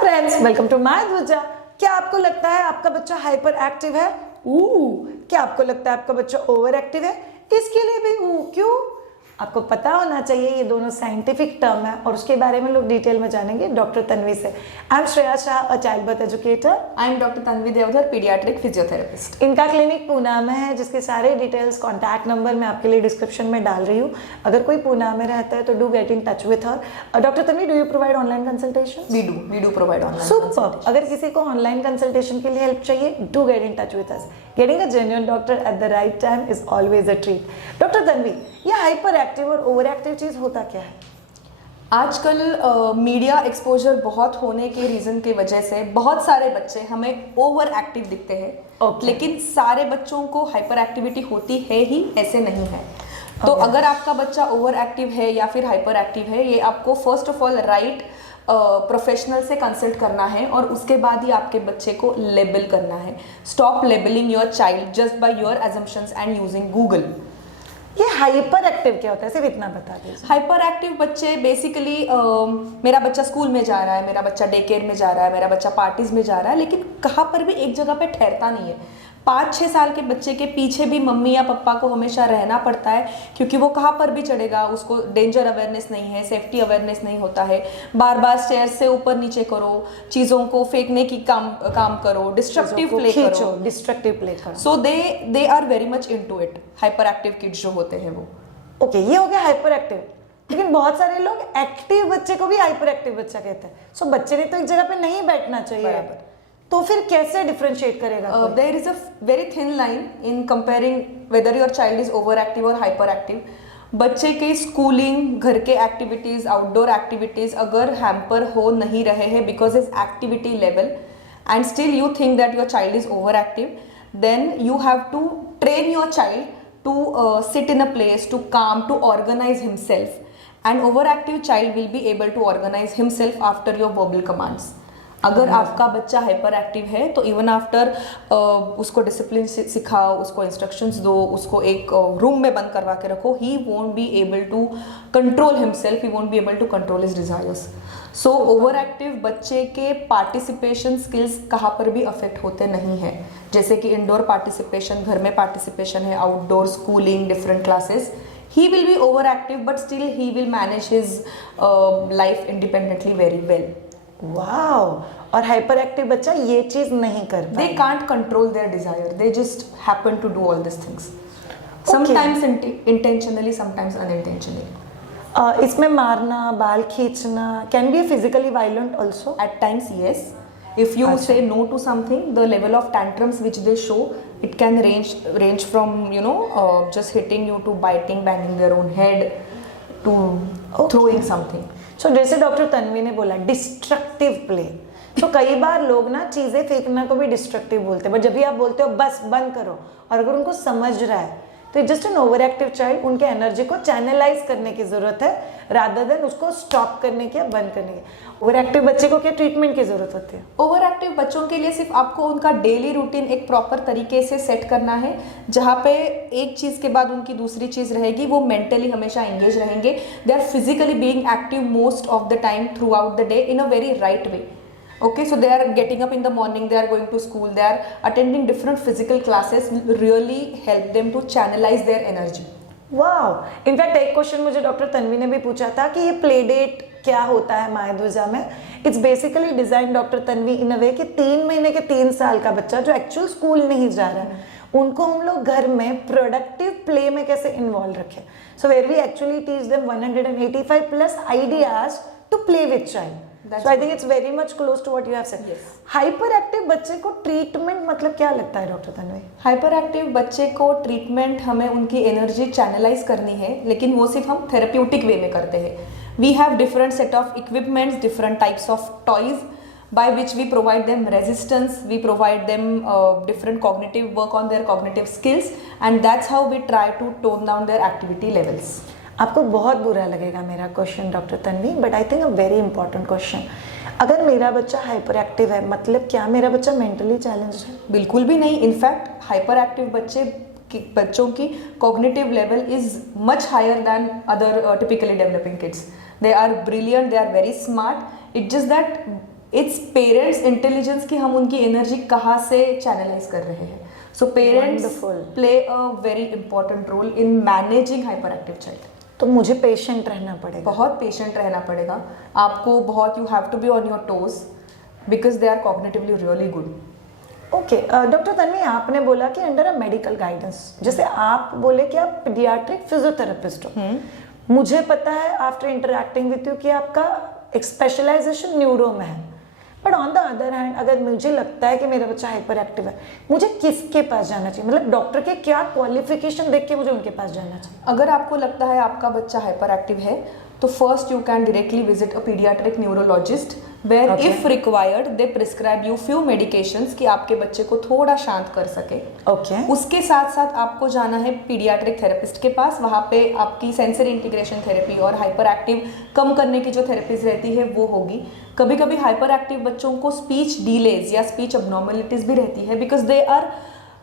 Friends, welcome to my ध्वजा। क्या आपको लगता है आपका बच्चा हाइपर एक्टिव है? क्या आपको लगता है आपका बच्चा ओवर एक्टिव है? इसके लिए भी क्यों? आपको पता होना चाहिए, ये दोनों साइंटिफिक टर्म है और उसके बारे में लोग डिटेल में जानेंगे डॉक्टर तन्वी से। I am Shreya Shah, a child birth educator. I am doctor Tanvi Deodhar, paediatric physiotherapist. इनका क्लिनिक पूना में है, जिसके सारे डिटेल्स, कॉन्टैक्ट नंबर मैं आपके लिए डिस्क्रिप्शन में डाल रही हूँ। अगर कोई पूना में रहता है तो do get in touch with her. Doctor Tanvi, do you provide online consultation? We do provide online. Super. अगर किसी को ऑनलाइन कंसल्टेशन के लिए हेल्प चाहिए, do get in touch with us. Getting a genuine doctor at the right time is always a treat. Doctor Tanvi, ये hyper active और over active चीज होता क्या है? आजकल मीडिया एक्सपोजर बहुत होने के रीज़न की वजह से बहुत सारे बच्चे हमें ओवर एक्टिव दिखते हैं। लेकिन सारे बच्चों को हाइपर एक्टिविटी होती है ही, ऐसे नहीं है। तो अगर आपका बच्चा ओवर एक्टिव है या फिर हाइपर एक्टिव है, ये आपको first of all right professional से कंसल्ट करना है और उसके बाद ही आपके बच्चे को लेबल करना है। Stop labelling your child just by your assumptions and using Google. ये हाइपर एक्टिव क्या होता है, सिर्फ इतना बता दीजिए। हाइपर एक्टिव बच्चे बेसिकली मेरा बच्चा स्कूल में जा रहा है, मेरा बच्चा डे केयर में जा रहा है, मेरा बच्चा पार्टीज में जा रहा है, लेकिन कहाँ पर भी एक जगह पे ठहरता नहीं है। 5-6 साल के बच्चे के पीछे भी मम्मी या पापा को हमेशा रहना पड़ता है, क्योंकि वो कहाँ पर भी चढ़ेगा, उसको डेंजर अवेयरनेस नहीं है, सेफ्टी अवेयरनेस नहीं होता है। बार बार स्टेयर से ऊपर नीचे करो, चीज़ों को फेंकने की काम करो, डिस्ट्रक्टिव प्ले करो। So they are very much into it. Hyper active kids जो होते हैं वो। ओके, ये हो गया हाइपर एक्टिव। लेकिन बहुत सारे लोग एक्टिव बच्चे को भी हाइपर एक्टिव बच्चा कहते हैं। सो बच्चे ने तो एक जगह पे नहीं बैठना चाहिए, तो फिर कैसे डिफरेंशिएट करेगा? There is a very thin line in comparing whether your child is over active और हाइपर एक्टिव। बच्चे के स्कूलिंग, घर के एक्टिविटीज, आउटडोर एक्टिविटीज अगर हैम्पर हो नहीं रहे हैं because is activity level and still you think that your child is over active, then you have to train your child to sit in a place, to calm, to organize himself. An overactive child will be able to organize himself after your verbal commands. अगर आपका बच्चा hyper active है तो even after उसको discipline सिखाओ, उसको instructions दो, उसको एक रूम में बंद करवा के रखो, he won't be able to control himself, he won't be able to control his desires. So over active बच्चे के पार्टिसिपेशन स्किल्स कहाँ पर भी अफेक्ट होते नहीं हैं। जैसे कि इंडोर पार्टिसिपेशन, घर में पार्टिसिपेशन है, outdoor schooling, different classes, he will be overactive but still he will manage his life independently very well. Wow. और हाइपर एक्टिव बच्चा ये चीज नहीं कर पाएगा। They can't control their desire, they just happen to do all these things. Sometimes intentionally, sometimes unintentionally. इसमें मारना, बाल खींचना can be physically violent also? At times yes. If you say no to something, the level of tantrums which they show, it can range from just hitting you to biting, banging their own head to throwing something. So जैसे doctor Tanvi ने बोला destructive play, तो कई बार लोग ना चीजें फेंकना को भी डिस्ट्रक्टिव बोलते हैं, बट जब भी आप बोलते हो बस बंद करो, और अगर उनको समझ रहा है तो just an over active child, उनके एनर्जी को चैनलाइज करने की जरूरत है रादर देन उसको स्टॉप करने की या बंद करने की। ओवर एक्टिव बच्चे को क्या ट्रीटमेंट की जरूरत होती है? ओवर एक्टिव बच्चों के लिए सिर्फ आपको उनका डेली रूटीन एक प्रॉपर तरीके से सेट करना है, जहाँ पे एक चीज़ के बाद उनकी दूसरी चीज़ रहेगी, वो मेंटली हमेशा एंगेज रहेंगे, they are physically being active most of the time throughout the day in a very right way. Okay, so they are getting up in the morning, they are going to school, they are attending different physical classes, will really help them to channelize their energy. Wow. In fact एक question मुझे doctor Tanvi ने भी पूछा था कि ये play date क्या होता है माय ध्वजा में। It's basically design doctor Tanvi in a way कि 3 महीने के 3 साल का बच्चा जो एक्चुअल स्कूल नहीं जा रहा है, उनको हम लोग घर में प्रोडक्टिव प्ले में कैसे इन्वॉल्व रखें। So where we actually teach them 185 plus ideas to play with child. So I think it's very much close to what you have said. Yes. Hyperactive बच्चे को ट्रीटमेंट मतलब क्या लगता है डॉक्टर तन्वी? हाइपर एक्टिव बच्चे को treatment हमें उनकी एनर्जी चैनलाइज करनी है, लेकिन वो सिर्फ हम थेरेप्यूटिक वे में करते हैं. We have different set of equipments, different types of toys by which we provide them resistance, we provide them different cognitive work on their cognitive skills, and that's how we try to tone down their activity levels. आपको बहुत बुरा लगेगा मेरा question doctor Tanvi, but I think a very important question. अगर मेरा बच्चा hyper active है, मतलब क्या मेरा बच्चा मेंटली चैलेंज्ड है? बिल्कुल भी नहीं। इनफैक्ट हाइपर एक्टिव बच्चों की cognitive level is much higher than other typically developing kids. They are brilliant, they are very smart. It's just that it's parents intelligence की हम उनकी एनर्जी कहाँ से चैनलाइज कर रहे हैं. So parents Wonderful. Play a very important role in managing hyper active child. तो मुझे पेशेंट रहना पड़ेगा. बहुत पेशेंट रहना पड़ेगा आपको, बहुत. You have to be on your toes because they are cognitively really good. Okay doctor Tanvi, आपने बोला कि अंडर अ मेडिकल गाइडेंस, जैसे आप बोले कि आप पीडियाट्रिक फिजियोथेरेपिस्ट हो. मुझे पता है आफ्टर इंटरैक्टिंग विथ यू कि आपका एक स्पेशलाइजेशन न्यूरो में है. But on the other hand, अगर मुझे लगता है कि मेरा बच्चा हाइपर एक्टिव है, मुझे किसके पास जाना चाहिए? मतलब डॉक्टर के क्या क्वालिफिकेशन देख के मुझे उनके पास जाना चाहिए? अगर आपको लगता है आपका बच्चा हाइपर एक्टिव है तो first you can directly visit a paediatric neurologist where Okay. If required they prescribe you few medications कि आपके बच्चे को थोड़ा शांत कर सके. ओके. उसके साथ साथ आपको जाना है पीडियाट्रिक थेरेपिस्ट के पास. वहाँ पे आपकी सेंसरी इंटीग्रेशन थेरेपी और हाइपर एक्टिव कम करने की जो थेरेपीज रहती है वो होगी. कभी कभी हाइपर एक्टिव बच्चों को स्पीच डिलेज या स्पीच अबनॉर्मलिटीज भी रहती है because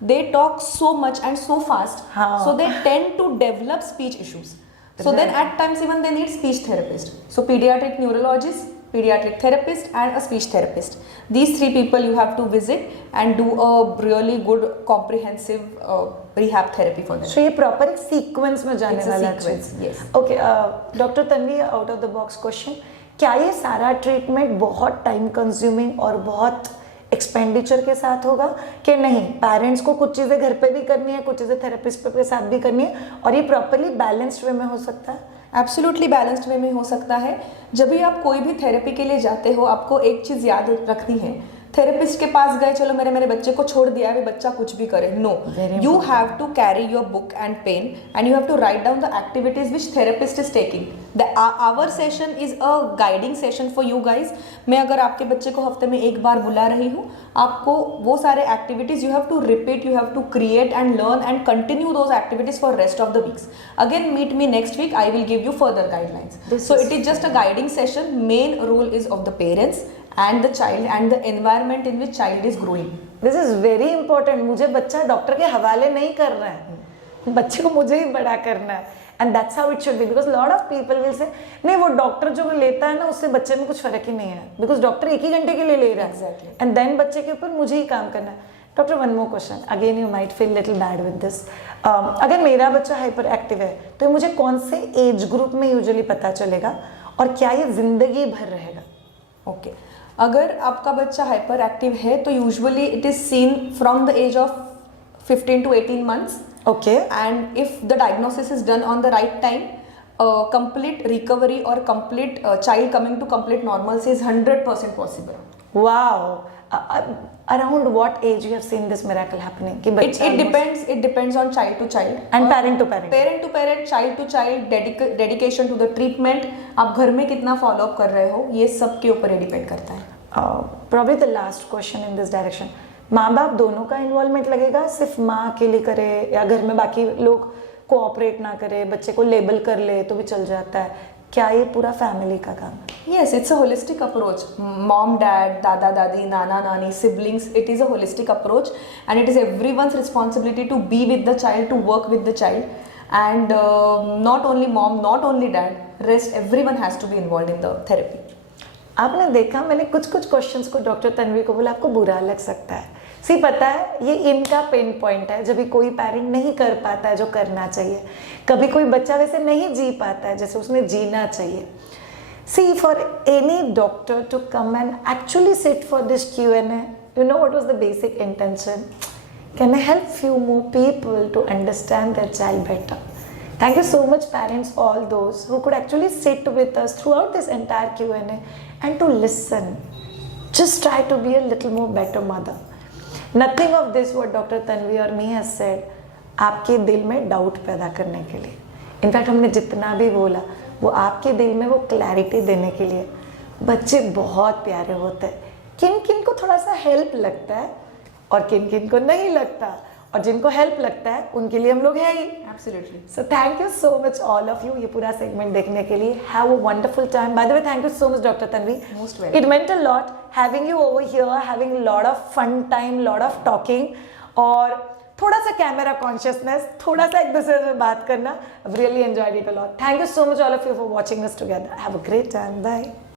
they talk so much and so fast, हाँ. So they tend to develop speech issues. So then at times even they need speech therapist. So pediatric neurologist, pediatric therapist and a speech therapist. These three people you have to visit and do a really good comprehensive rehab therapy for them. So ये proper एक sequence में जाने It's a वाला sequence, चीज. yes. Okay doctor Tanvi, out of the box question, क्या ये सारा treatment बहुत टाइम कंज्यूमिंग और बहुत एक्सपेंडिचर के साथ होगा कि नहीं? पेरेंट्स को कुछ चीज़ें घर पे भी करनी है, कुछ चीज़ें थेरेपिस्ट के साथ भी करनी है, और ये प्रॉपरली बैलेंस्ड वे में हो सकता है? एब्सोल्युटली बैलेंस्ड वे में हो सकता है. जब भी आप कोई भी थेरेपी के लिए जाते हो आपको एक चीज़ याद रखनी है. थेरेपिस्ट के पास गए, चलो मेरे बच्चे को छोड़ दिया है, बच्चा कुछ भी करे. No, you have to carry your book and pen and you have to write down the activities which therapist is taking. Our session is a guiding session for you guys. मैं अगर आपके बच्चे को हफ्ते में एक बार बुला रही हूँ, आपको वो सारे activities you have to repeat, you have to create and learn and continue those activities for rest of the weeks. Again meet me next week, I will give you further guidelines. So it is just a guiding session. Main role is of the parents and the child and the environment in which child is growing. This is very important. मुझे बच्चा doctor के हवाले नहीं कर रहा है, बच्चे को मुझे ही बड़ा करना है. And that's how it should be, because lot of people will say नहीं, वो डॉक्टर जो लेता है ना उससे बच्चे में कुछ फर्क ही नहीं है, बिकॉज डॉक्टर एक ही घंटे के लिए ले रहा है. Exactly. एंड देन बच्चे के ऊपर मुझे ही काम करना है. Doctor, one more question, again you might feel little bad with this. अगर मेरा बच्चा हाइपर एक्टिव है तो मुझे कौन से एज ग्रुप में यूजुअली पता चलेगा, और क्या ये जिंदगी भर रहेगा? ओके, अगर आपका बच्चा हाइपर एक्टिव है तो usually it is seen from the age of 15 to 18 months. Okay. And if the diagnosis is done on the right time, complete recovery or complete child coming to complete normalcy is 100% possible. Wow. Around what age you have seen this miracle happening? कि बच्चा It depends on child to child and parent to parent. parent to parent, child to child, dedication to the treatment. आप घर में कितना follow up कर रहे हो, ये सब के ऊपर डिपेंड करता है. Probably the last question in this direction. माँ बाप दोनों का इन्वॉल्वमेंट लगेगा? सिर्फ माँ अकेली करे या घर में बाकी लोग कोऑपरेट ना करे, बच्चे को लेबल कर ले तो भी चल जाता है? क्या ये पूरा फैमिली का काम है? Yes, it's a holistic approach. Mom, dad, dada, dadi, nana, nani, siblings. It is a holistic approach, and it is everyone's responsibility to be with the child, to work with the child, and not only mom, not only dad. Rest, everyone has to be involved in the therapy. आपने देखा, मैंने कुछ questions को doctor Tanvi को बोला, आपको बुरा लग सकता है. सी पता है ये इनका पेन पॉइंट है, जब भी कोई पेरेंट नहीं कर पाता है जो करना चाहिए. कभी कोई बच्चा वैसे नहीं जी पाता है जैसे उसने जीना चाहिए. See for any doctor to come and actually sit for this Q&A, you know what was the basic intention? Can I help few more people to understand their child better? Thank you so much parents, all those who could actually sit with us throughout this entire Q&A and to listen. Just try to be a little more better mother. Nothing of this what Dr. Tanvi or me has said आपके दिल में doubt पैदा करने के लिए. In fact हमने जितना भी बोला वो आपके दिल में वो क्लैरिटी देने के लिए. बच्चे बहुत प्यारे होते हैं, किन किन को थोड़ा सा हेल्प लगता है और किन किन को नहीं लगता, और जिनको हेल्प लगता है उनके लिए हम लोग हैं ही. Absolutely. So thank you so much all of you ये पूरा सेगमेंट देखने के लिए. Have a wonderful time. By the way, thank you so much Dr. Tanvi. Most welcome. It meant a lot having you over here, having a lot of fun time, lot of talking, और थोड़ा सा camera consciousness, थोड़ा सा एक दूसरे से बात करना. I've really enjoyed it a lot. Thank you so much all of you for watching us together. Have a great time. Bye.